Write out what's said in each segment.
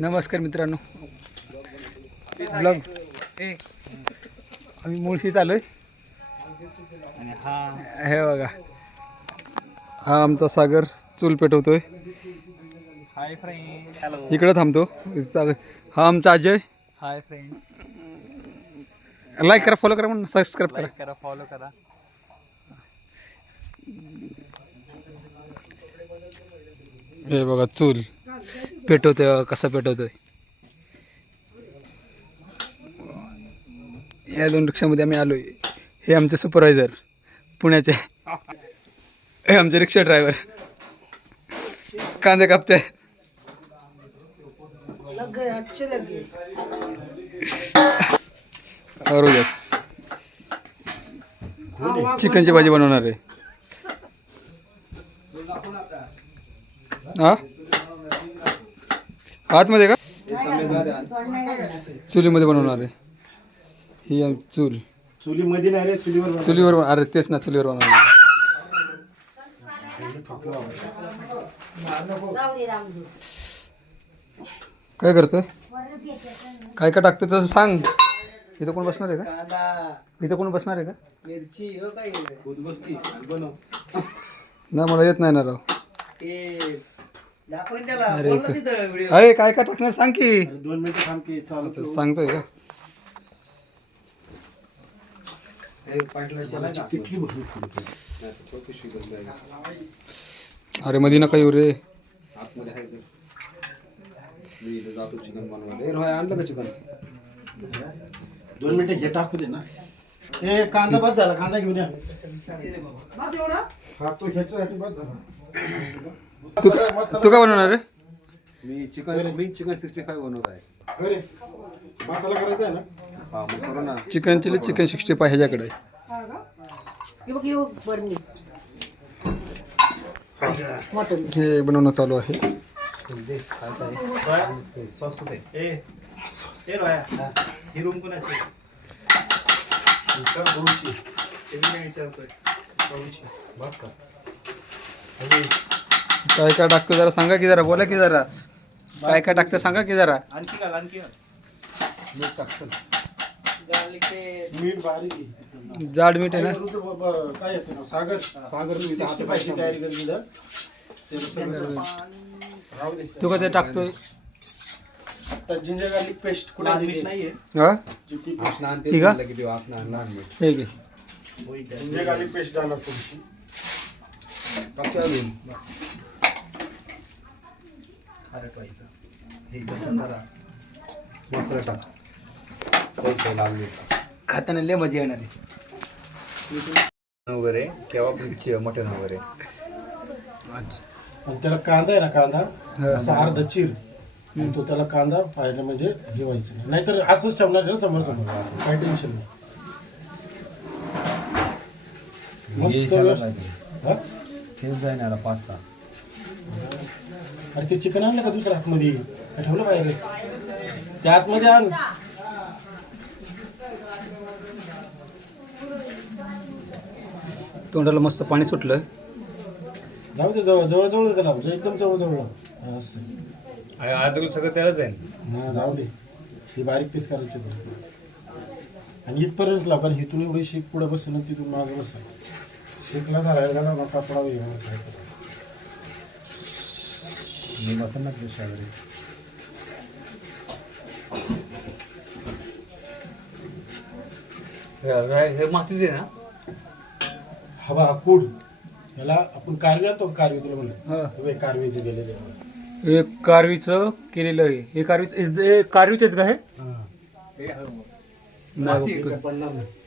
नमस्कार मित्रांनो, ब्लॉग आम्ही मुळशीत आलोय आणि हे बघा, हा आमचा सागर चूल पेटवतोय. Hi friend, hello. इकडे थांबतो. हा आमचा अजय. Hi friend. लाईक करा, फॉलो करा, म्हणून सबस्क्राईब करा. करा, फॉलो करा. हे बघा चूल पेटवतोय, कसा पेटवतोय. या 2 रिक्षामध्ये आम्ही आलोय. हे आमचे सुपरवायझर पुण्याचे, हे आमचे रिक्षा ड्रायव्हर कांदे कापते. रोजच चिकनची भाजी बनवणार आहे. हा आतमध्ये का चुलीमध्ये बनवणार आहे. ही चूल चुलीमध्ये नाही रे, चुलीवर. अरे तेच ना, चुलीवर बनवणार. काय करतोय, काय काय टाकतं तसं सांग. इथं कोण बसणार आहे का? इथं कोण बसणार आहे का? मिरची काय नाही, मला येत नाही ना राव. दाखवून त्याला. अरे काय काय टाकणार सांग की. 2 मिनिटं थांब की चालू. सांगतोय का? किटली बसली. अरे मधी नका येऊ रे. आतमध्ये आहे ते. मी इथं जातो चिकन बनवायला. रोय आणलं का चिकन? 2 मिनिटं हे टाकू दे ना. ए कांदा बाद झाला, कांदा घेऊन या. हा तो ह्याच्यासाठी बाद झाला. तू काय बनवणार रे? मी चिकन 65 बनवत आहे. अरे मसाला करायचा आहे ना? हा मग करू ना. चिकन चिली, चिकन 65 ह्याच्याकडे. हे बनवणं चालू आहे. सॉस कुठे? ए रोया, ही रूम कोणाची? ते मी विचारतोय. बस का? काय काय टाकतो जरा सांगा की, जरा बोला की, जरा काय काय टाकतं सांगा की जरा. आणखी घाल, आणखी घाल. मीठ टाकतो. Garlic paste. मीठ बारीक आहे. जाड मीठ आहे ना. काय याचं नाव? सागर 65 ची तयारी करून द्या. राहू दे. तू कसं टाकतोय? आता जिंजर गार्लिक पेस्ट कुठे लाल मीठ दिली? नाहीये. हा जितकी ठीक आहे. हे घे. जिंजर गार्लिक पेस्ट डालणार थोडीशी. हरटवायचं. हे कसं जरा मसाला टाक. खाताना लय मजा येणार आहे. वगैरे किंवा मटण वगैरे. आणि त्याला कांदा आहे ना, कांदा असा अर्धा चिर. आणि तो त्याला कांदा पाहिजे म्हणजे हे व्हायचं नाही. नाहीतर असंच ठेवणार आहे ना समोर समोर. असं काय टेन्शन नाही. मस्त व्यवस्थित. हा? हेच जाईन याला 5-6. अरे ते चिकन आणलं का दुसऱ्या आतमध्ये? का ठेवलं बाहेर? त्या आतमध्ये आण. तोंडाला मस्त पाणी सुटलं. जाऊ दे, जवळ जवळ जवळ का लावू? एकदम जवळ जवळ असं. आज सगळं त्यालाच जाईन. हा जाऊ दे. ही बारीक पीस करायची आणि इथपर्यंत लाव. कारण इथून एवढी शीक पुढे बसेल, तिथून मागे बसेल. शिकला धरायला झाला ना, कापडा मी बसन ना तुझ्या घरी. हे मातीच आहे ना. हवा कूड याला आपण कारवी आणतो. कारवी तुला म्हणलं कारवीचे गेलेले. हे कारवीचं केलेलं आहे. हे कारवीच आहेत का? हे नाही,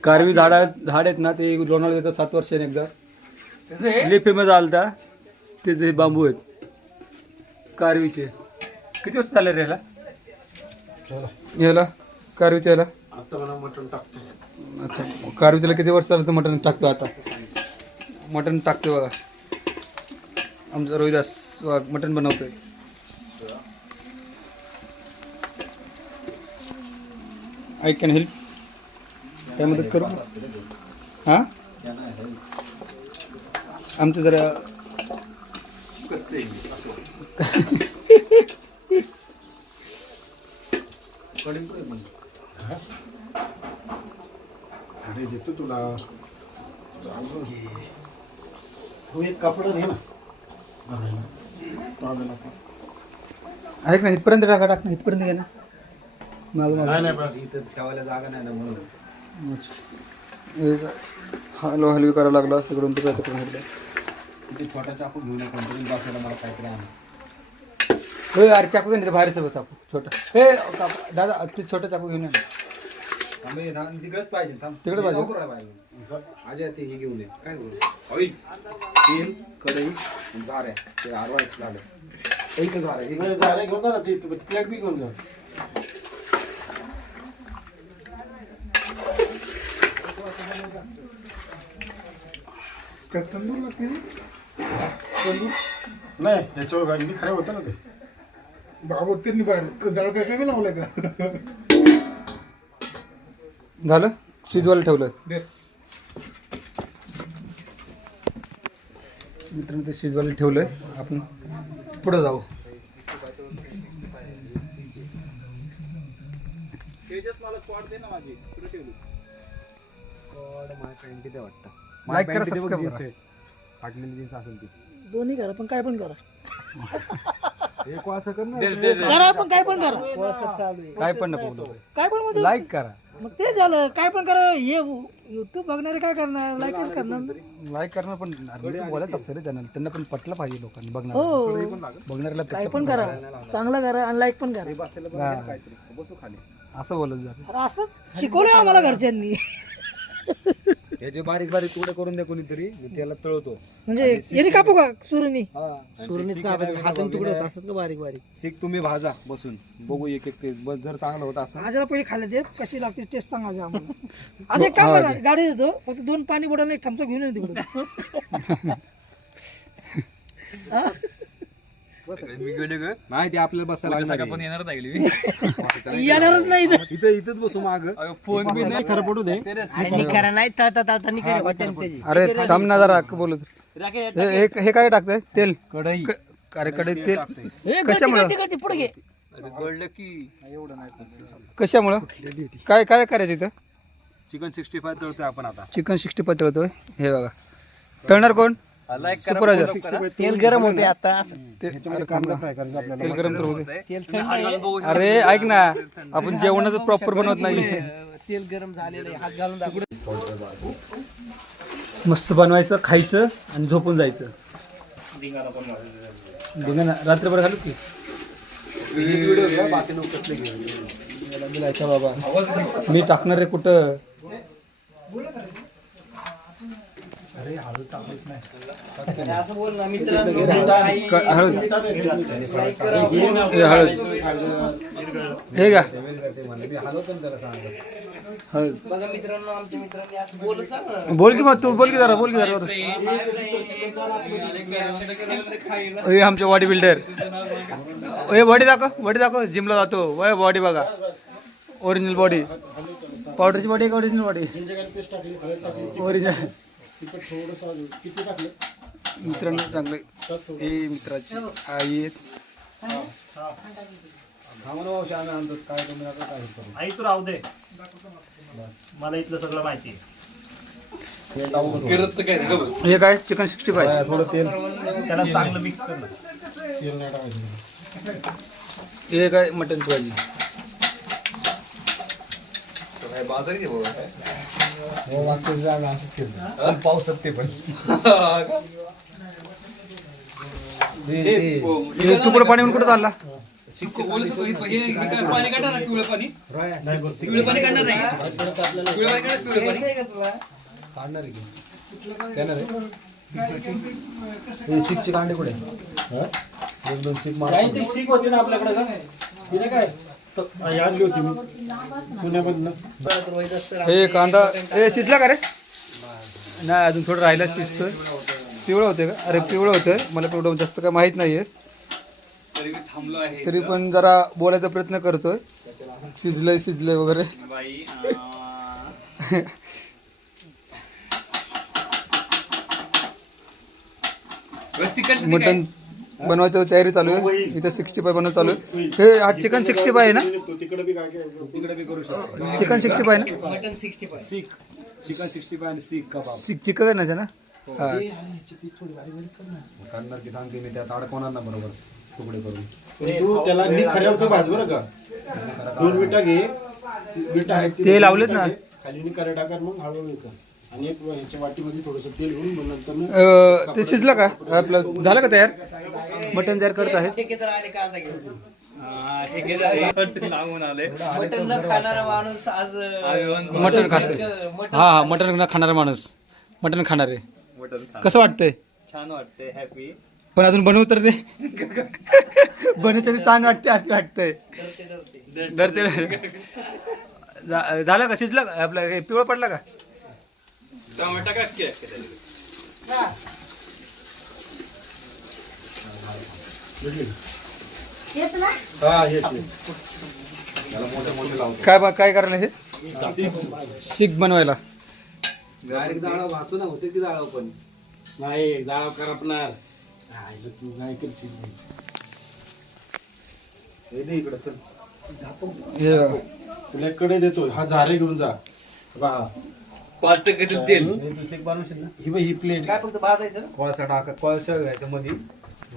कारवी झाड आहेत ना, ते लोणावळा येतात 7 वर्षाने एकदा. लय फेमस आलता. त्याचे बांबू आहेत कारवीचे. किती वर्ष झाले रे याला कारवीच्या याला? आता मला मटण टाकतो. अच्छा, कारवीच्याला किती वर्ष झालं तर मटण टाकतो? आता मटण टाकतो बघा. आमचा रोहिदास मटण बनवतोय. I can help. काय मदत करू? हां आमचं जरा अरे देतो तुला अजून घे. तू एक कपडा घे ना घालायला. टॉवेल आपण. ऐक ना इथपर्यंत टाक ना इथपर्यंत घे ना मागं नाही नाही बस. इथं ठेवायला जागा नाही ना म्हणून. हलवा हलवी करायला लागला इकडून तिकडे तिकडून इकडे. इथे छोटा चाकू घेऊन येतो तरी बसायला मला काहीतरी आणा. अरे चाकू घेऊन बाहेर सगळं चाकू छोटा हे दादा ते छोटा चाकू घेऊन ये ना. तिकडेच पाहिजे थांब. तिकडे पाहिजे? लवकर आहे पाहिजे. अजय ते हे घेऊन ये. काय बोल ऑइल तेल कढई आणि झाऱ्या ते आरवायचं झालं. एक झाऱ्या एक नाही, झालं घेऊन जा ना ती प्लेट बी घेऊन जा. काय तंदूर लागते रे? नाही याच्यावर गाडी खराब होतं ना ते. बाबा त्यांनी बाहेर जाळ काय काय लावलंय का झालं शिजवायला ठेवलं दे. मित्रांनो ते शिजवायला ठेवलंय आपण पुढे जाऊ. लाईक करा सबस्क्राईब करा. फाटलेली जीन्स असेल ती. दोन्ही करा पण काय पण करा एक असं कर ना. करा पण काय पण करा काय पण नको बोलू. काय पण म्हणजे लाईक करा मग ते झालं काय पण करा हे युट्यूब बघणारे काय करणार लाईकच करणार ना. लाईक करणं पण बोलायचं असतं रे त्यांना त्यांना पण पटलं पाहिजे लोकांनी बघणार हो बघणाऱ्याला काय पण करा चांगलं करा आणि लाईक पण करा बसू खाली. असं बोलत जातं. अरे असं शिकवलंय आम्हाला घरच्यांनी याचे बारीक बारीक तुकडे करून द्या कोणीतरी मी त्याला तळतो. म्हणजे याने कापू का सुरणी हा सुरणीच कापायचं हाताने तुकडे होत असतात का बारीक बारीक. सीख तुम्ही भाजा बसून बघू एक एक पीस बस जर चांगलं होत असं. आजला पहिले खायला दे कशी लागते टेस्ट सांगा आजी आम्हाला. आज एक काम करा गाडी देतो फक्त 2 पाणी बोटाने एक थमचा घेऊन ये तिकडे नाही ते आपल्याला बसायला लागणार येणारच नाही इथं. इथं इथंच बसू माग. फोन बी नाही खरं पडू दे. खरं नाही तळता अरे थांब ना जरा बोलत हे काय टाकतंय तेल कढई अरे कडे तेल कशामुळं पुढे घे कशामुळं काय काय करायचं इथं. चिकन 65 तळतोय आपण आता. चिकन 65 तळतोय हे बघा. तळणार कोण सुपरवायझर. तेल गरम होते आता असं कांदा फ्राय करायचं आपल्याला. तेल गरम तर होते. अरे ऐक ना आपण जेवणाचं प्रॉपर बनवत नाही. तेल गरम झालेलं आहे हात घालून दाखव. मस्त बनवायचं खायचं आणि झोपून जायचं. धिंगाणा रात्रभर घालू की बाकी लोक कसले घेऊन. अच्छा बाबा मी टाकणार आहे कुठं. असं बोल ना मित्र हळद हे का हळद बघा मित्रांनो आमच्या मित्रांनी असं बोलत ना. बोल की मग तू बोल की जरा हे आमचे बॉडी बिल्डर. हे बॉडी दाखव जिमला जातो वय बॉडी बघा ओरिजिनल बॉडी पावडरची बॉडी का ओरिजिनल बॉडी ओरिजिनल. मित्रांनो चांगलं हे मित्राची आई आई तू राहू दे मला इथलं सगळं माहिती आहे. हे काय चिकन 65 थोडं तेल त्याला चांगलं मिक्स कर ना. तेल नाही टाकायचं. हे काय मटनची भाजी. पावसात ते पण हे तुकडं पाणी म्हणून कुठं चालला. सीखची कांडे कुठे. 1-2 सीख मार. काहीतरी सीख होती ना आपल्याकडे का तिने काय आणली होती मी पुण्यामधनं. हे कांदा हे शिजला का रे. नाही अजून थोडं राहिला शिजतोय. पिवळं होते का अरे पिवळं होतं मला पिवळं जास्त काय माहीत नाहीये तरी पण जरा बोलायचा प्रयत्न करतोय. शिजलंय वगैरे. मटन बनवायचं तयारी चालू आहे. इथे 65 बनवत चालू आहे. हे हा चिकन 65 आहे ना? तिकडे बी काय तिकडे बी करू शकतो. चिकन 65 आहे ना? सीख चिकन 65 आणि सीख कबाब चिकन आहे ना? हा. करणार की थांबते मी त्यात अडकवणार ना बरोबर तुकडे करून. तू त्याला मी खऱ्या होतं भाज बरं का 2 विटा घे विटा आहेत ते लावलेत ना? खाली नी करे टाका मग हळूहळू कर आणि एक ह्याच्या वाटीमध्ये थोडंसं तेल घेऊन मग नंतर मग ते शिजलं का आपलं झालं का तयार? मटण तयार करत आहे. मटण न खाणारा माणूस आज मटण खाते. हा हा मटण न खाणारा माणूस मटण खाणार आहे. कसं वाटतंय? छान वाटते हॅपी पण अजून बनवू तर ते बनवतं ते छान वाटते हॅपी वाटतंय. डरते झालं का शिजलं का आपलं हे पिवळं पडलं का? टमाटा का हा हेच काय करायला हे सीख बनवायला? डायरेक्ट जाळा वाचू ना होते की जाळा पण नाही जाळा करपणार तू काय करशील हे दे इकडे चल. हे तुला कडे देतो हा झारे घेऊन जा पहा तेल तू सीख बनवशील ना. ही बघ, ही प्लेट काय फक्त भाजायचं ना? कोळसा टाका कोळसा घ्यायचं मध्ये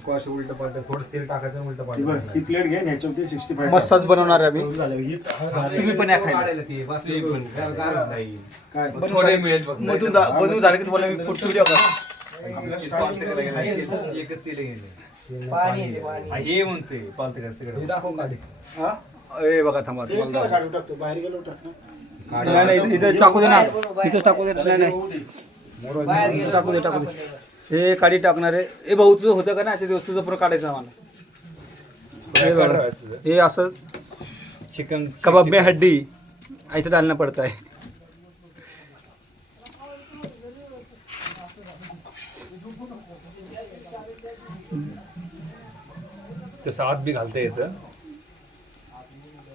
कोळसा उलट पलट थोडं तेल टाकायचं उलट ही बघ, पलट ही प्लेट घे ह्याच्यावरती 65 मस्तच बनवणार आहे आम्ही. झालं ही हा झारे तुम्ही पण या खायला. काढायला ती बस गारच नाही. काय थोडे मिळेल फक्त. बनवून झालं की तुम्हाला मी फोटो व्हिडिओ का? पाणी येते, पाणी हे म्हणतोय पालते हे दाखव काढे. हा? ए बघा थांबा तेच तुम्हाला त्याला काढून टाकतो बाहेर गेलो टाक ना नाही नाही इथे टाकू दे ना इथं टाकू दे. नाही नाही बाहेर गेलो टाकू दे. हे काढी टाकणार आहे. ए भाऊ तुझं होतं का ना ते तुझं पुरं काढायचं आम्हाला. हे बघा हे असं चिकन कबाब में हड्डी ऐसा डालना पड़ता है. तसं आत बी घालता येतं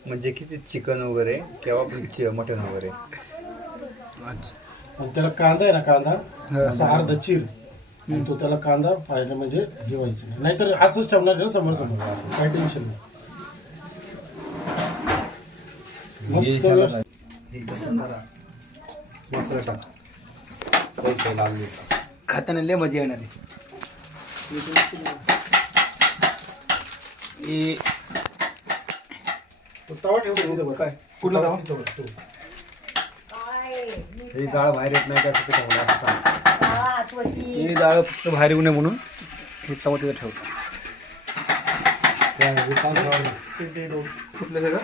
म्हणजे किती चिकन वगैरे किंवा मटन वगैरे. आणि त्याला कांदा आहे ना कांदा असा अर्धा चिर आणि तो त्याला कांदा पाहिजे म्हणजे हे व्हायचं नाही. नाहीतर असंच ठेवणार आहे ना समोर समोर असं काय टेन्शन नाही. मस्त मसाला टाक. पैसे लागले. खाताना लय मजा येणार आहे. हे तो तवा ठेवतो इथं बरं. काय कुठला तवा? इथं बरं, तो. हे जाळ बाहेर येत नाही त्यासाठी ठेवलं असं सांग. हे डाळ फक्त बाहेर येऊ नये म्हणून हे तवा तिथं ठेवतो. कुठलं सगळं?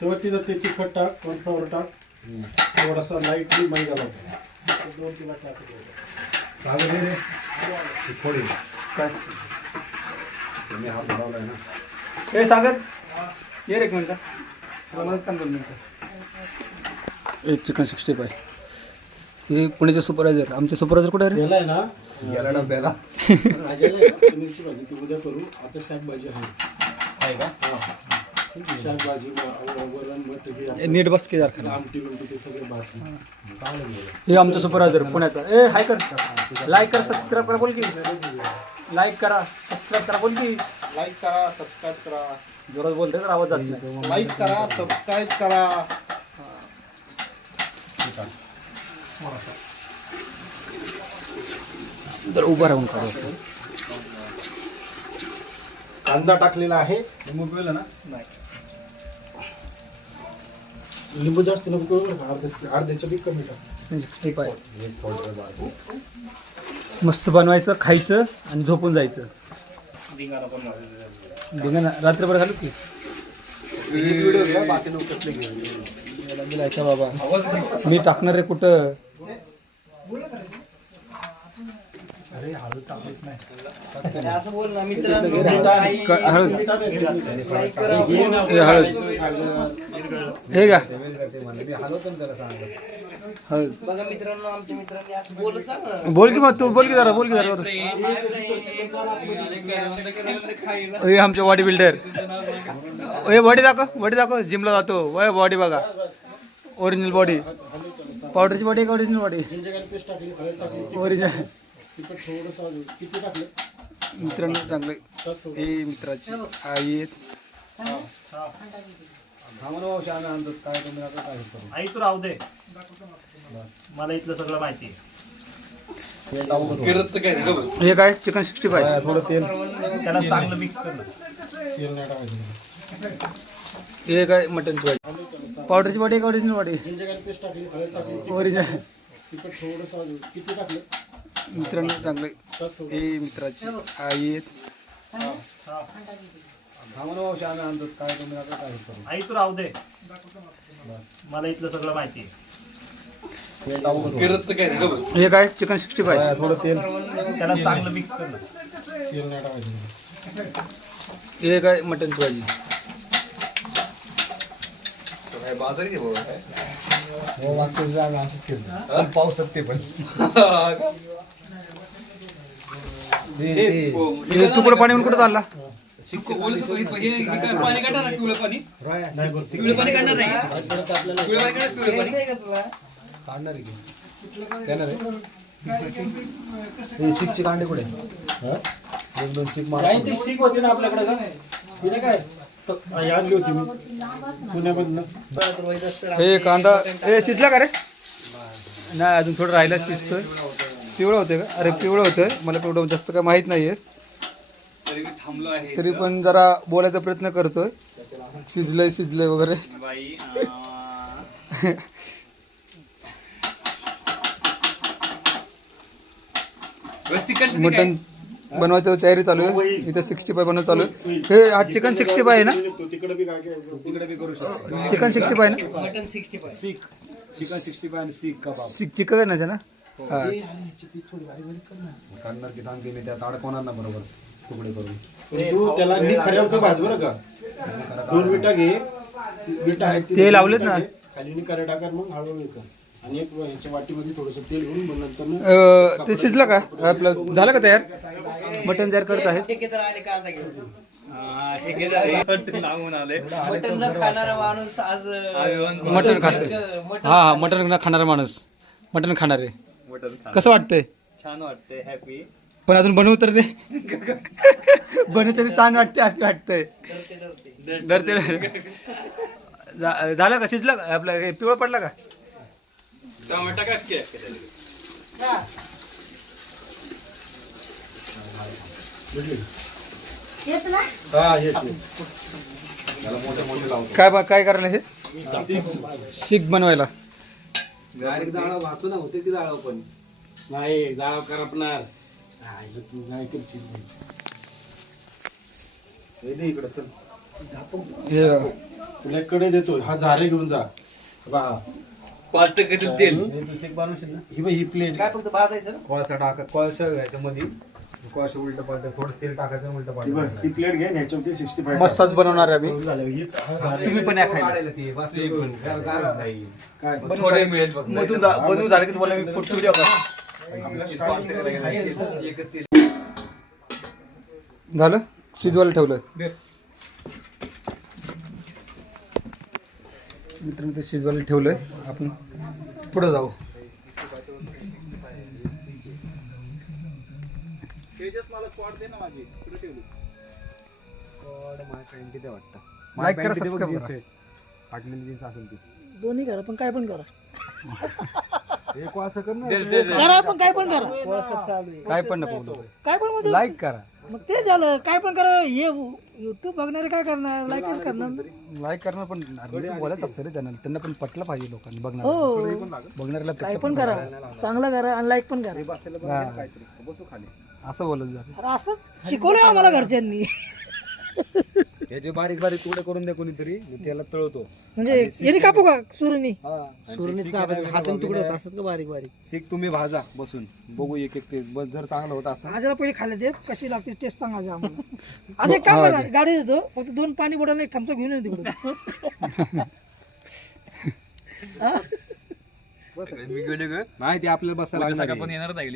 तेव्हा तिथं ते तिखट टाक कॉर्नफ्लॉवर टाक थोडासा लाईटली मैदा लावतो 2-3 टाकतो. चालू दे रे. ती थोडी. काय तुम्ही हात लावलाय ना. हे सागर ये रे एक मिनिट मला मदत काम 2 मिनिटं. एक चिकन 65 हे पुण्याचे सुपरवायझर. आमचे सुपरवायझर कुठे आहे रे? त्याला आहे ना गेला डब्याला. भाजीला आहे ना, पनीरची भाजी ती उद्या करू. आता शाकभाजी आहे का? शाकभाजी वरण मटकी हे नीट बस की जरा खाली. आमटी बिमटी ते सगळे भाजी चांगलं मिळेल. हे आमचं सुपरवायझर पुण्याचा. ए हाय कर लाईक कर सबस्क्राईब करा बोल की लाईक करा सबस्क्राईब करा बोल की लाईक करा सबस्क्राईब करा जोरात बोलते तर आवाज जात नाही. लाईक करा सबस्क्राईब करा. जर उभं राहून काढू. कांदा टाकलेला आहे. लिंबू पिळलं ना. लिंबू जास्त नको अर्ध्याच्या बी कमी टाक. 65 आहे. मस्त बनवायचं खायचं आणि झोपून जायचं. धिंगाणा रात्रभर घालू की व्हिडिओ घ्या बाकी लोक कसले घेऊन. याला दिलायचा बाबा मी टाकणार आहे कुठं. असं बोल ना मित्रांनो काही हळद लाईक करा. हे हळद हे का मी हलवतो ना त्याला सांगतो. हळद बघा मित्रांनो आमच्या मित्रांनी असं बोलत जा ना. बोल की मग तू बोल की जरा बोल की जरा. हे आमचे बॉडी बिल्डर. हे बॉडी दाखव जिमला जातो वय बॉडी बघा ओरिजिनल बॉडी पावडरची बॉडी का ओरिजिनल बॉडी? जिंजर पेस्ट टाकली हळद टाकली ओरिजिनल. तिखट थोडंसं किती टाकलं मित्रांनो चांगलं हे मित्राची आई आहेत. काय तुम्ही आता काय करू आई तू राहू दे मला इथलं सगळं माहिती आहे. हे काय चिकन 65 थोडं तेल त्याला चांगलं मिक्स कर ना. तेल नाही टाकायचं. हे काय मटनची भाजी पावडरची वाटी का ओरिजिनल वाटी जिंजर पेस्ट टाकली, हळद टाकली, ओरिजिनल. तिखट थोडंसं किती टाकलं? मित्रांनो चांगलं हे मित्राची आई आहेत. काय तुम्ही आता काय करू आई तू राहू दे मला इथलं सगळं माहिती आहे. हे काय चिकन 65 थोडं तेल त्याला चांगलं मिक्स कर ना. तेल नाही टाकायचं. हे काय मटनची भाजी हो मागच्या वेळेस आम्ही असंच केलं. पावसात ते पण हे तुकडं पाणी कुठं चालला घ्यायचंय का तुला काढणार आहे की? देणार आहे? हे सीकचे कांडे कुठे? एक दोन सीक मार. ती सीक होती ना आपल्याकडे का? तिने काय आणली होती मी पुण्यामधनं. हे कांदा हे शिजला का रे नाही अजून थोडं राहिला शिजतोय पिवळं होतं का अरे पिवळं होतं मला पिवळं जास्त काय माहीत नाही आहे तरी पण जरा बोलायचा प्रयत्न करतोय शिजलंय वगैरे मटन बनवायचं तयारी चालू आहे इथे 65 बनवत चालू आहे हे हा चिकन 65 आहे ना तिकडे बी काय तिकडे बी करू शकतो. चिकन 65 ना मटन 65 सीक चिकन 65 आणि सीक कबाब. चिकन आहे ना हा काढणार की थांब मी त्यात अडकवणार ना बरोबर तुकडे करून. तू त्याला खऱ्या होतं भाज बरं का. 2 विटा घे विटा आहेत ते लावलेत ना खाली करे टाकर मग हळूहळू कर आणि एक ह्याच्या वाटीमध्ये थोडंसं तेल घेऊन मग नंतर ते शिजलं का आपलं झालं का तयार मटन तयार करत आहे ठेकेदार आले कांदा घेऊन लागून आले मटन न खाणारा माणूस आज मटन खाते हा मटन न खाणारा माणूस मटन खाणार आहे कसं वाटतंय छान वाटतंय हॅपी पण अजून बनवू तर ते बनवू तरी छान वाटते हॅपी वाटतंय डरते झालं का शिजलं का आपलं हे पिवळं पडला का टमाटा का काय करायला हे शीख बनवायला डायरेक्ट जाळा वाहतो ना होते की जाळा पण नाही जाळा करपणार नाही करशील. इकडे चल हे तुला कडे देतो हा झारे घेऊन जा बा तेल ही प्लेट काय फक्त भाजायचं कोळसा टाका कोळसा घ्यायचं मध्ये कोळसा उलट पालट थोडं तेल टाकायचं उलट पालट ही प्लेट घे ह्याच्यावरती 65 मस्तच बनवणार आहे आम्ही झालं ही तुम्ही पण या खायला काय थोडे मिळेल बघ बनवून झालं की तुम्हाला मी फोटो व्हिडिओ झालं शिजवायला ठेवलं मित्रांनो ते शिजवायला ठेवलंय आपण पुढे जाऊ लाईक करा सबस्क्राईब करा दोन्ही करा पण काय पण करा एक वाजता कर ना करा पण काय पण करा चालू आहे काय पण नको बोलू. काय पण म्हणजे लाईक करा मग ते झालं काय पण करा हे युट्यूब बघणारे काय करणार लाईक करणार लाईक करणार पण बोलायचं असतं रे त्यांना पण पटलं पाहिजे लोकांनी बघणार हो बघणाऱ्याला काय पण करा चांगलं करा आणि लाईक पण करा असं बोलत जा अरे असं शिकवलंय आम्हाला घरच्यांनी याचे बारीक बारीक तुकडे करून द्या कोणीतरी मी त्याला तळतो म्हणजे यांनी कापू का सुरणी हा सुरणीच कापायचं हाताने तुकडे होत असतात का बारीक बारीक सीक तुम्ही भाजा बसून बघू एक एक पीस बस जर चांगलं होत असं आजला पहिले खाल्ले ते कशी लागते टेस्ट सांगायची आम्हाला आज एक काम करा गाडी देतो फक्त 2 पाणी बॉटल एक थमचा घेऊन ये तिकडे नाही ते आपल्याला बसायला लागणार पण येणार नाही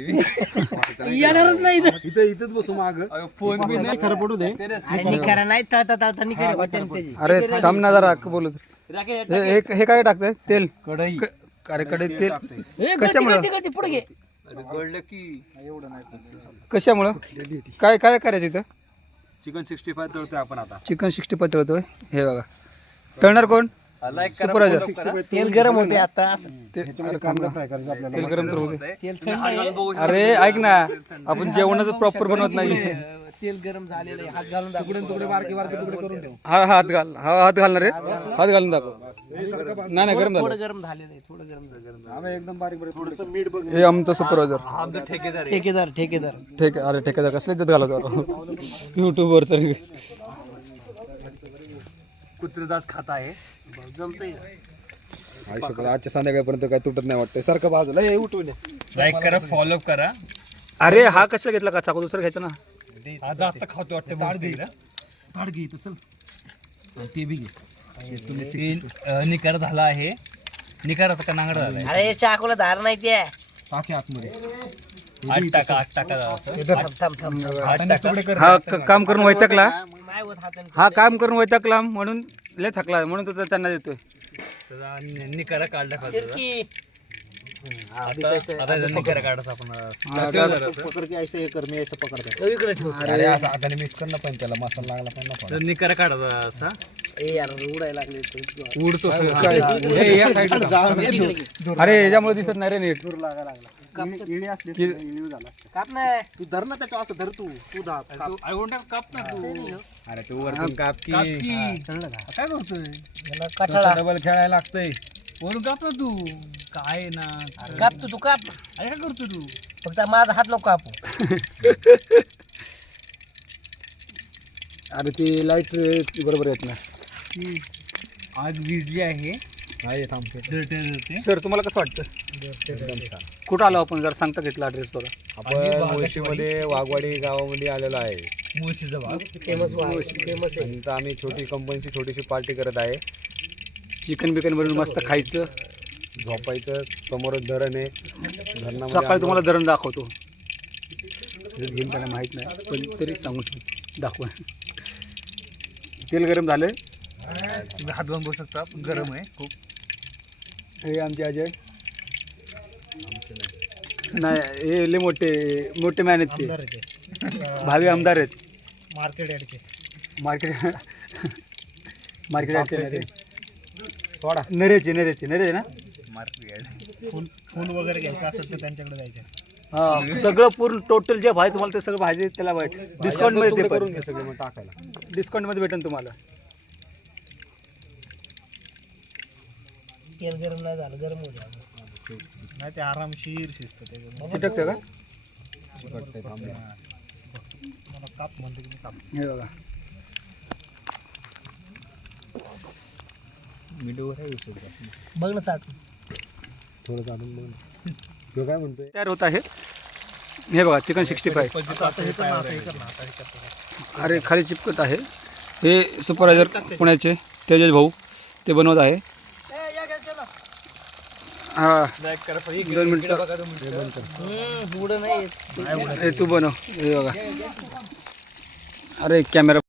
येणारच नाही इथं. इथं इथंच बसू माग फोन बी नाही खरं पडू दे खरा नाही तळता निघाले वाटेल त्याची अरे थांब ना जरा बोलत हे काय टाकतंय तेल कढई अरे कडे तेल हे कशामुळे गळती पुढे घे गळलं की कशामुळं काय काय करायचं इथं? चिकन 65 तळतोय आपण आता. चिकन 65 तळतोय. हे बघा, तळणार कोण? सुपरवायझर. तेल गरम होते आता असं तेल गरम तर होते. अरे ऐक ना, आपण जेवणाचं प्रॉपर बनवत नाही. तेल गरम झालेलं आहे. हात घालून दाखव. तुकडे बारके बारके तुकडे करून ठेव. हा हात घाल, हा हात घालणार आहे. हात घालून दाखव. नाही गरम झालं. थोडं गरम झालेलं आहे. थोडं गरम झालं. आम्ही एकदम बारीक बारीक थोडंसं मीठ बघ. हे आमचं सुपरवायझर. ठेकेदार अरे ठेकेदार कसले इज्जत घालत युट्यूबवर तरी. कुत्रेदात खाता आहे. जमतंय आयुष्यात आजच्या संध्याकाळपर्यंत काय तुटत नाही वाटतं. सारखं बाजूला हे उठून लाईक करा, फॉलो करा. अरे हा कशाला घेतला का चाकू? दुसरा घ्यायचा ना. आता आता खातो वाटतं. ताड घे इथं चल. ते बी घे. निकार झाला आहे. निकार आता का नांगडा झालाय. अरे चाकूला धार नाही ते. टाके आतमध्ये. 8 टाका हा काम करून वैतागला. हा काम करून वैतागला म्हणून लय थकला, म्हणून तो त्यांना देतोय. निकारा काढला चिरकी. आता निकारा काढायचा आपण. पकड की ऐसे हे कर, मी ऐसे पकडतो. इकडे ठेव. अरे असं हाताने मिक्स कर ना, पण त्याला मसाला लागला पण ना. निकारा काढायचा असा ए यार उडायला लागले ते. उडतो या साईडला जा. अरे याच्यामुळे दिसत नाही रे नीट. काप नाही. तू धर ना त्याच्या, असं धर तू काप ना तू. अरे तू वरतून काप की. काय करतोय? डबल खेळायला लागतंय. वरून काप ना तू. काय ना काप तू काप. अरे काय करतो तू? फक्त माझा हात नको कापू. अरे ती लाईट बरोबर येत नाही. आज विजली आहे. नाही थांबते. सर तुम्हाला कसं वाटतं? कुठं आलो आपण? जर सांगता घेतला ॲड्रेस बघा. आपण मुळशीमध्ये वाघवाडी गावामध्ये आलेलो आहे. मुळशीचा भाग. फेमस आहे. आणि इथं आम्ही छोटी कंपनीची छोटीशी पार्टी करत आहे. चिकन बिकन बनवून मस्त खायचं, झोपायचं. समोरच धरण आहे. सकाळी तुम्हाला धरण दाखवतो. घेऊन त्याला माहीत नाही पण तरी सांगून दाखवा. तेल गरम झालं. तुम्ही हात घालून बघू शकता. गरम आहे खूप. हे आमचे अजय नाही, हे लय मोठे मॅन आहेत ते. भावी आमदार आहेत. मार्केट यार्डचे. मार्केट यार्डचे सोडा. नरेचे ना. फुल वगैरे घ्यायचं असेल तर त्यांच्याकडे जायचं. हा सगळं पूर्ण टोटल जे भाजी तुम्हाला ते सगळं भाजी त्याला डिस्काउंटमध्ये ते करून घे सगळे मग टाकायला. डिस्काउंटमध्ये भेटेल तुम्हाला. तेल गरम नाही झालं. गरम होऊ द्या. नाही ते आरामशीर शिजतं ते. चिटकतं का? मला काप म्हणतो की काप. हे बघा. बघ ना चाट. थोडं चालून बघ. तो काय म्हणतोय? तयार होत आहे. हे बघा चिकन 65. अरे खाली चिपकत आहे. हे सुपरवायझर पुण्याचे तेजस भाऊ ते बनवत आहे. हा 2 मिनिटं. उड नाही. हे तू बनव. हे बघा. अरे कॅमेरा